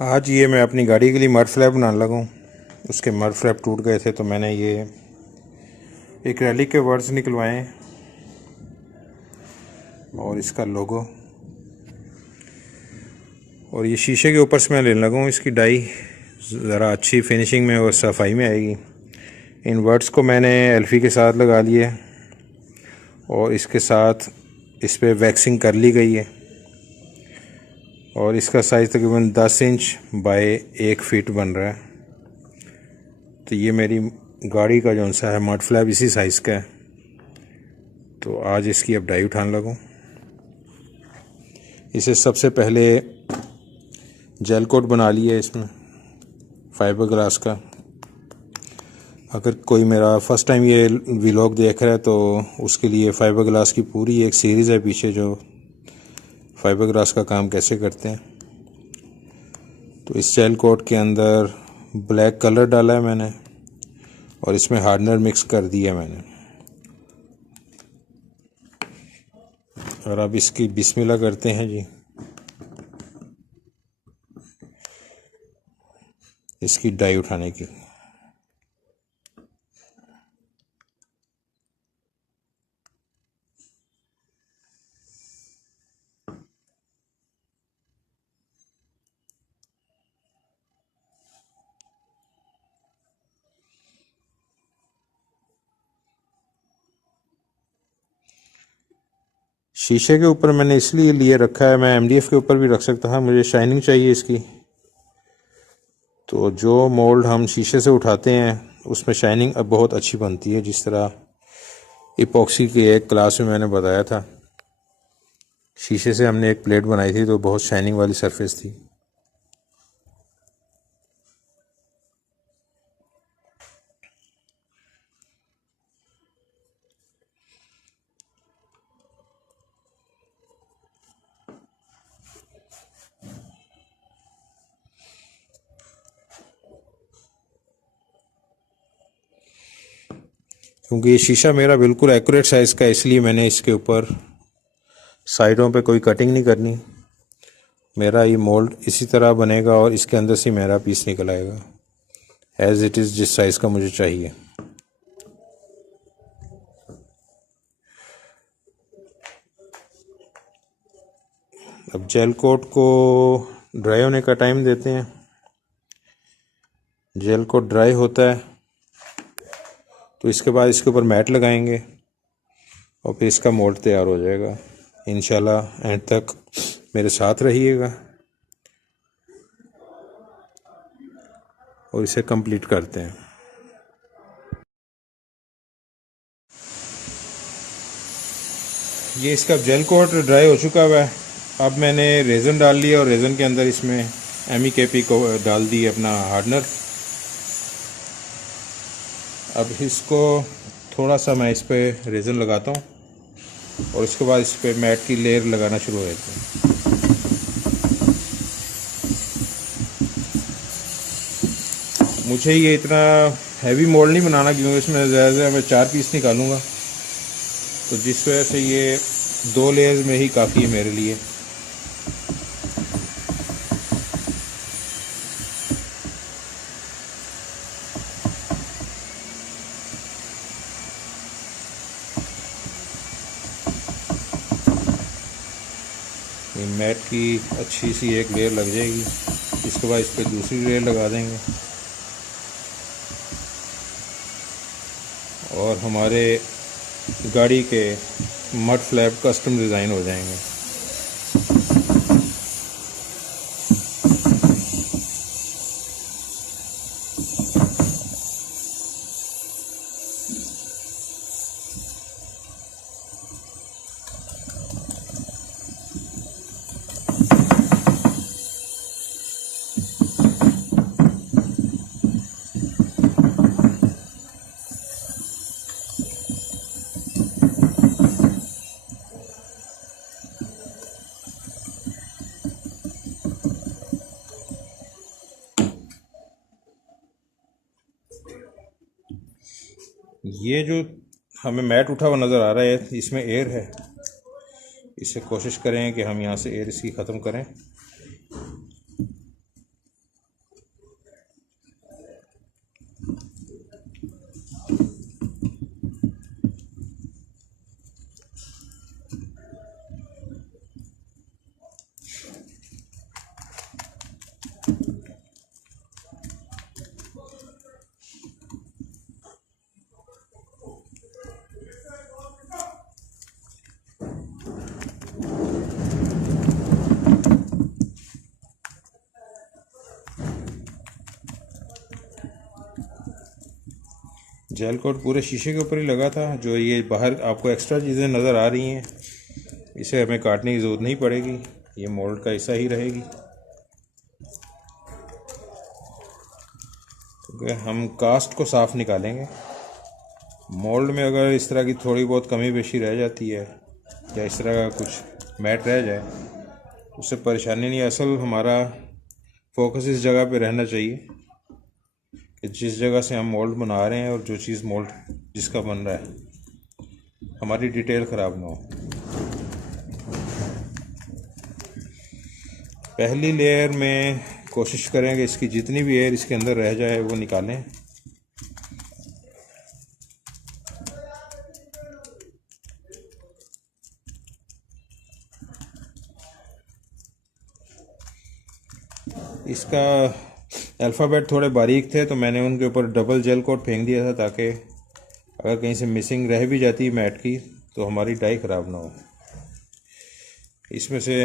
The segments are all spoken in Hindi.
आज ये मैं अपनी गाड़ी के लिए मड फ्लैप बनाने लगा हूँ। उसके मड फ्लैप टूट गए थे तो मैंने ये एक्रेलिक के वर्ड्स निकलवाए हैं और इसका लोगो, और ये शीशे के ऊपर से मैं लेने लगा हूँ। इसकी डाई ज़रा अच्छी फिनिशिंग में और सफाई में आएगी। इन वर्ड्स को मैंने एल्फी के साथ लगा लिए और इसके साथ इस पर वैक्सिंग कर ली गई है और इसका साइज़ तकरीबन 10 इंच बाय 1 फीट बन रहा है। तो ये मेरी गाड़ी का जो सा है मड फ्लैप इसी साइज़ का है। तो आज इसकी अब डाई उठाने लगूँ। इसे सबसे पहले जेल कोट बना लिया इसमें फाइबर ग्लास का। अगर कोई मेरा फर्स्ट टाइम ये व्लॉग देख रहा है तो उसके लिए फाइबर ग्लास की पूरी एक सीरीज़ है पीछे जो फाइबर ग्लास का काम कैसे करते हैं। तो इस जेल कोट के अंदर ब्लैक कलर डाला है मैंने और इसमें हार्डनर मिक्स कर दिया मैंने। और अब इसकी बिस्मिल्लाह करते हैं जी। इसकी डाई उठाने की। शीशे के ऊपर मैंने इसलिए लिए रखा है, मैं एमडीएफ के ऊपर भी रख सकता था, मुझे शाइनिंग चाहिए इसकी। तो जो मोल्ड हम शीशे से उठाते हैं उसमें शाइनिंग अब बहुत अच्छी बनती है, जिस तरह इपॉक्सी के एक क्लास में मैंने बताया था। शीशे से हमने एक प्लेट बनाई थी तो बहुत शाइनिंग वाली सरफेस थी। क्योंकि ये शीशा मेरा बिल्कुल एक्यूरेट साइज़ का है इसलिए मैंने इसके ऊपर साइडों पे कोई कटिंग नहीं करनी। मेरा ये मोल्ड इसी तरह बनेगा और इसके अंदर से मेरा पीस निकल आएगा एज इट इज़, जिस साइज़ का मुझे चाहिए। अब जेल कोट को ड्राई होने का टाइम देते हैं। जेल कोट ड्राई होता है तो इसके बाद इसके ऊपर मैट लगाएंगे और फिर इसका मोल्ड तैयार हो जाएगा। इंशाल्लाह एंड तक मेरे साथ रहिएगा और इसे कंप्लीट करते हैं। ये इसका जेल कोट ड्राई हो चुका हुआ है। अब मैंने रेज़न डाल लिया और रेज़न के अंदर इसमें MEKP को डाल दी अपना हार्डनर। अब इसको थोड़ा सा मैं इस पर रेज़न लगाता हूँ और उसके बाद इस पर मैट की लेयर लगाना शुरू हो जाती है। मुझे ये इतना हैवी मोल्ड नहीं बनाना क्योंकि इसमें ज़्यादा मैं 4 पीस निकालूंगा, तो जिस वजह से ये 2 लेयर्स में ही काफ़ी है मेरे लिए। ये मैट की अच्छी सी एक लेयर लग जाएगी, इसके बाद इस पर दूसरी लेयर लगा देंगे और हमारे गाड़ी के मड फ्लैप कस्टम डिज़ाइन हो जाएंगे। ये जो हमें मैट उठा हुआ नज़र आ रहा है इसमें एयर है, इसे कोशिश करें कि हम यहाँ से एयर इसकी ख़त्म करें। जेल कोट पूरे शीशे के ऊपर ही लगा था। जो ये बाहर आपको एक्स्ट्रा चीज़ें नज़र आ रही हैं, इसे हमें काटने की ज़रूरत नहीं पड़ेगी, ये मोल्ड का हिस्सा ही रहेगी। क्योंकि हम कास्ट को साफ़ निकालेंगे। मोल्ड में अगर इस तरह की थोड़ी बहुत कमी पेशी रह जाती है या इस तरह का कुछ मैट रह जाए, उससे परेशानी नहीं। असल हमारा फोकस इस जगह पे रहना चाहिए कि जिस जगह से हम मोल्ड बना रहे हैं और जो चीज़ मोल्ड जिसका बन रहा है, हमारी डिटेल ख़राब ना हो। पहली लेयर में कोशिश करें कि इसकी जितनी भी एयर इसके अंदर रह जाए वो निकालें। इसका अल्फ़ाबेट थोड़े बारीक थे तो मैंने उनके ऊपर डबल जेल कोट फेंक दिया था, ताकि अगर कहीं से मिसिंग रह भी जाती है मैट की तो हमारी डाई ख़राब ना हो। इसमें से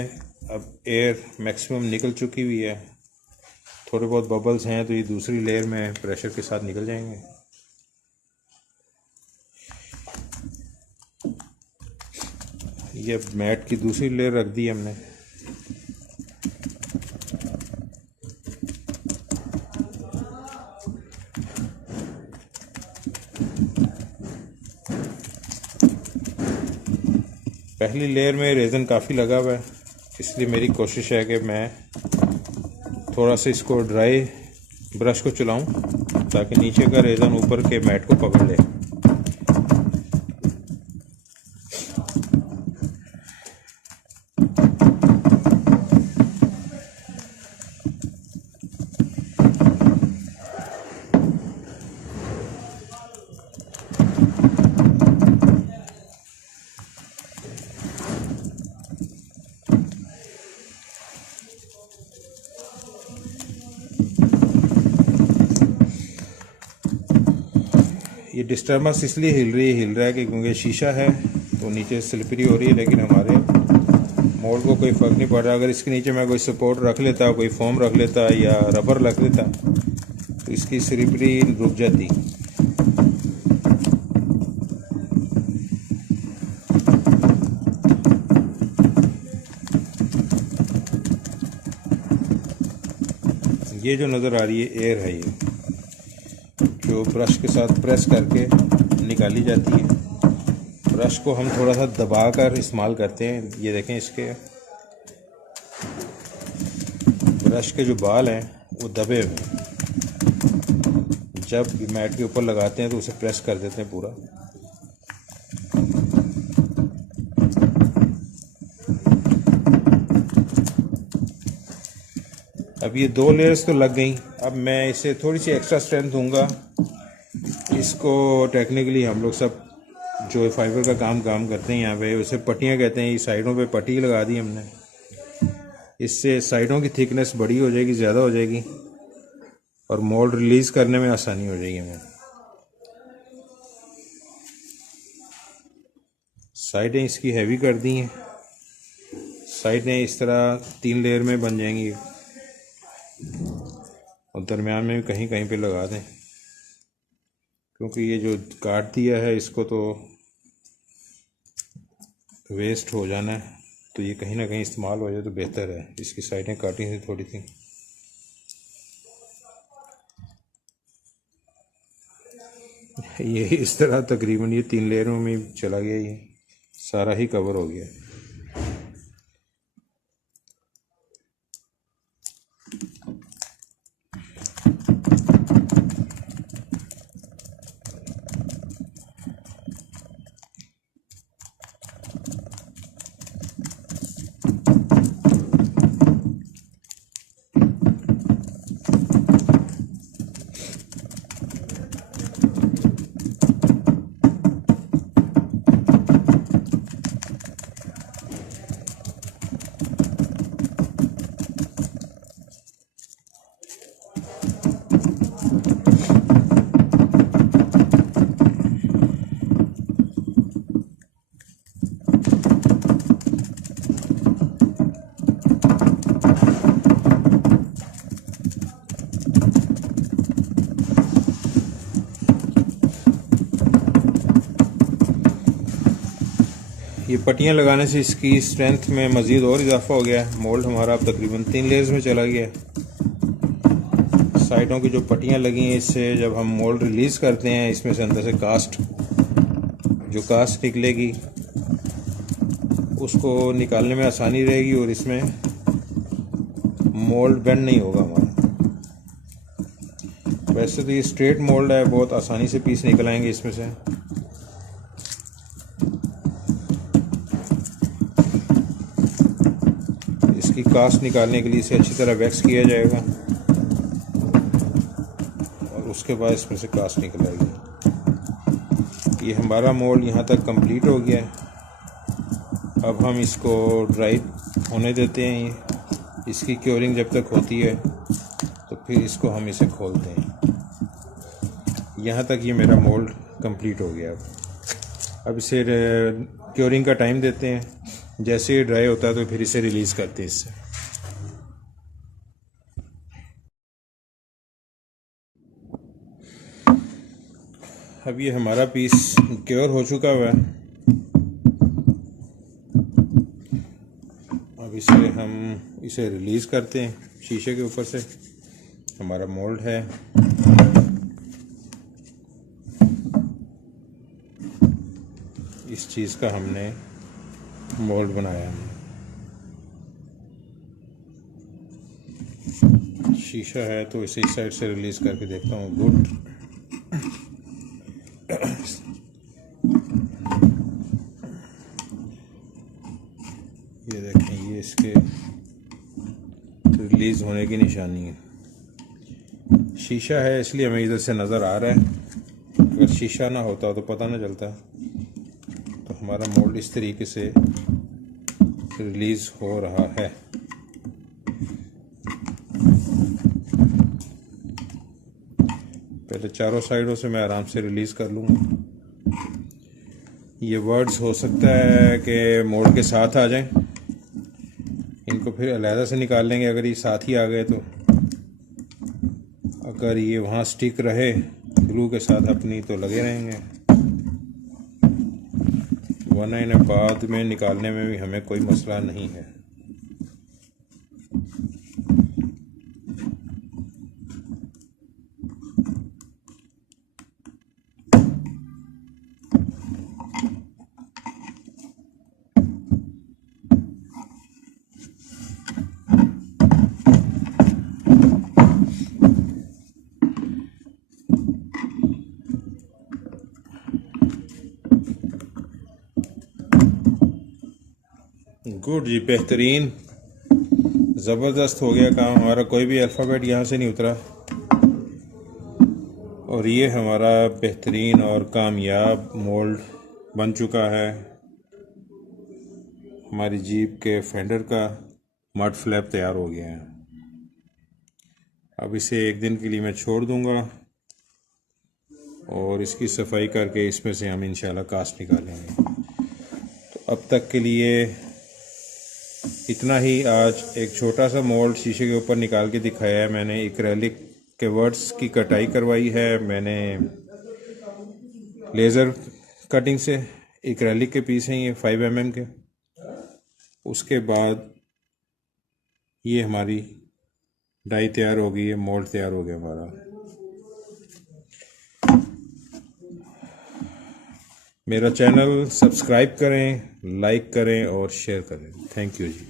अब एयर मैक्सिमम निकल चुकी हुई है। थोड़े बहुत बबल्स हैं तो ये दूसरी लेयर में प्रेशर के साथ निकल जाएंगे। ये मैट की दूसरी लेयर रख दी हमने। पहली लेयर में रेज़न काफ़ी लगा हुआ है, इसलिए मेरी कोशिश है कि मैं थोड़ा सा इसको ड्राई ब्रश को चलाऊं ताकि नीचे का रेज़न ऊपर के मैट को पकड़ ले। ये डिस्टर्बेंस इसलिए हिल रहा है कि क्योंकि शीशा है तो नीचे स्लिपरी हो रही है, लेकिन हमारे मोल्ड को कोई फ़र्क नहीं पड़ रहा। अगर इसके नीचे मैं कोई सपोर्ट रख लेता, कोई फोम रख लेता या रबर रख लेता तो इसकी स्लिपरी रुक जाती। ये जो नज़र आ रही है एयर है, ये जो ब्रश के साथ प्रेस करके निकाली जाती है। ब्रश को हम थोड़ा सा दबा कर इस्तेमाल करते हैं। ये देखें, इसके ब्रश के जो बाल हैं वो दबे हुए हैं। जब मैट के ऊपर लगाते हैं तो उसे प्रेस कर देते हैं पूरा। अब ये 2 लेयर्स तो लग गई। अब मैं इसे थोड़ी सी एक्स्ट्रा स्ट्रेंथ दूंगा। इसको टेक्निकली हम लोग सब जो फाइबर का काम करते हैं यहाँ पे, उसे पट्टियाँ कहते हैं। ये साइडों पे पट्टी लगा दी हमने, इससे साइडों की थिकनेस बड़ी हो जाएगी, ज़्यादा हो जाएगी और मोल्ड रिलीज़ करने में आसानी हो जाएगी हमें। साइडें इसकी हैवी कर दी हैं। साइडें इस तरह 3 लेयर में बन जाएंगी और दरमियान में भी कहीं कहीं पे लगा दें, क्योंकि ये जो काट दिया है इसको तो वेस्ट हो जाना है, तो ये कहीं ना कहीं इस्तेमाल हो जाए तो बेहतर है। इसकी साइडें काटी थी थोड़ी सी। ये इस तरह तकरीबन ये 3 लेयरों में चला गया, ये सारा ही कवर हो गया। पट्टियाँ लगाने से इसकी स्ट्रेंथ में मज़ीद और इजाफा हो गया है। मोल्ड हमारा अब तकरीबन 3 लेयर्स में चला गया है। साइडों की जो पट्टियाँ लगी हैं, इससे जब हम मोल्ड रिलीज़ करते हैं, इसमें से अंदर से कास्ट निकलेगी, उसको निकालने में आसानी रहेगी और इसमें मोल्ड बेंड नहीं होगा हमारा। वैसे तो ये स्ट्रेट मोल्ड है, बहुत आसानी से पीस निकल आएंगे इसमें से। इसकी कास्ट निकालने के लिए इसे अच्छी तरह वैक्स किया जाएगा और उसके बाद इसमें से कास्ट निकल आएगी। ये हमारा मोल्ड यहाँ तक कंप्लीट हो गया है। अब हम इसको ड्राई होने देते हैं। इसकी क्योरिंग जब तक होती है तो फिर इसको हम इसे खोलते हैं। यहाँ तक ये मेरा मोल्ड कंप्लीट हो गया। अब इसे क्योरिंग का टाइम देते हैं। जैसे ये ड्राई होता है तो फिर इसे रिलीज़ करते हैं इससे। अब ये हमारा पीस क्योर हो चुका हुआ है। अब हम इसे रिलीज़ करते हैं शीशे के ऊपर से। हमारा मोल्ड है। इस चीज़ का हमने मोल्ड बनाया है। शीशा है तो इसे इस साइड से रिलीज़ करके देखता हूँ। गुड। ये देखें, ये इसके रिलीज़ होने की निशानी है। शीशा है इसलिए हमें इधर से नज़र आ रहा है। अगर शीशा ना होता तो पता ना चलता। तो हमारा मोल्ड इस तरीके से रिलीज़ हो रहा है। पहले चारों साइडों से मैं आराम से रिलीज़ कर लूँगा। ये वर्ड्स हो सकता है कि मोल्ड के साथ आ जाएं। इनको फिर अलहदा से निकाल लेंगे अगर ये साथ ही आ गए तो। अगर ये वहाँ स्टिक रहे ग्लू के साथ अपनी तो लगे रहेंगे, वरना इन्हें बाद में निकालने में भी हमें कोई मसला नहीं है। गुड जी, बेहतरीन, ज़बरदस्त हो गया काम हमारा। कोई भी अल्फ़ाबेट यहाँ से नहीं उतरा और ये हमारा बेहतरीन और कामयाब मोल्ड बन चुका है। हमारी जीप के फेंडर का मड फ्लैप तैयार हो गया है। अब इसे एक दिन के लिए मैं छोड़ दूँगा और इसकी सफाई करके इसमें से हम इंशाल्लाह कास्ट निकालेंगे। तो अब तक के लिए इतना ही। आज एक छोटा सा मोल्ड शीशे के ऊपर निकाल के दिखाया है मैंने। एक्रेलिक के वर्ड्स की कटाई करवाई है मैंने लेज़र कटिंग से। एक्रेलिक के पीस हैं ये 5 mm के। उसके बाद ये हमारी डाई तैयार हो गई है, मोल्ड तैयार हो गया हमारा। मेरा चैनल सब्सक्राइब करें, लाइक करें और शेयर करें। Thank you ji.